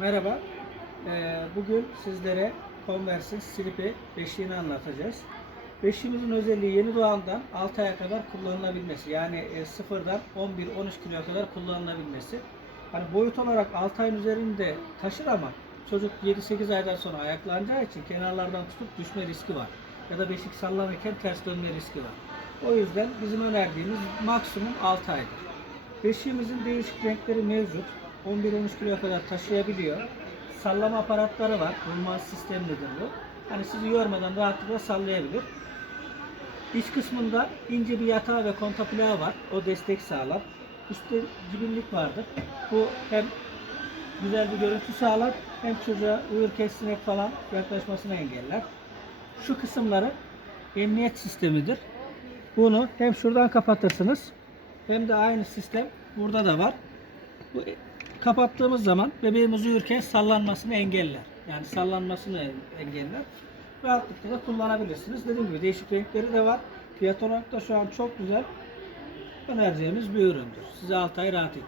Merhaba. Ee, Bugün sizlere Converse'in Slipi beşiğini anlatacağız. Beşiğimizin özelliği yeni doğandan 6 aya kadar kullanılabilmesi. Yani e, sıfırdan 11-13 kiloya kadar kullanılabilmesi. Hani boyut olarak 6 ayın üzerinde taşır ama çocuk 7-8 aydan sonra ayaklanacağı için kenarlardan tutup düşme riski var. Ya da beşik sallanırken ters dönme riski var. O yüzden bizim önerdiğimiz maksimum 6 aydır. Beşiğimizin değişik renkleri mevcut. 11-13 kiloya kadar taşıyabiliyor. Sallama aparatları var. Bulmaz sistemlidir bu. Hani sizi yormadan rahatlıkla sallayabilir. İç kısmında ince bir yatağı ve konta plağı var. O destek sağlar. Üstte cibinlik vardır. Bu hem güzel bir görüntü sağlar hem çocuğa uyurken sinek falan yaklaşmasını engeller. Şu kısımları emniyet sistemidir. Bunu hem şuradan kapatırsınız hem de aynı sistem burada da var. Bu kapattığımız zaman bebeğimiz uyurken sallanmasını engeller. Yani sallanmasını en- engeller. Rahatlıkla da kullanabilirsiniz. Dediğim gibi değişik renkleri de var. Fiyat olarak da şu an çok güzel önereceğimiz bir üründür. Size 6 ay rahat ettirir.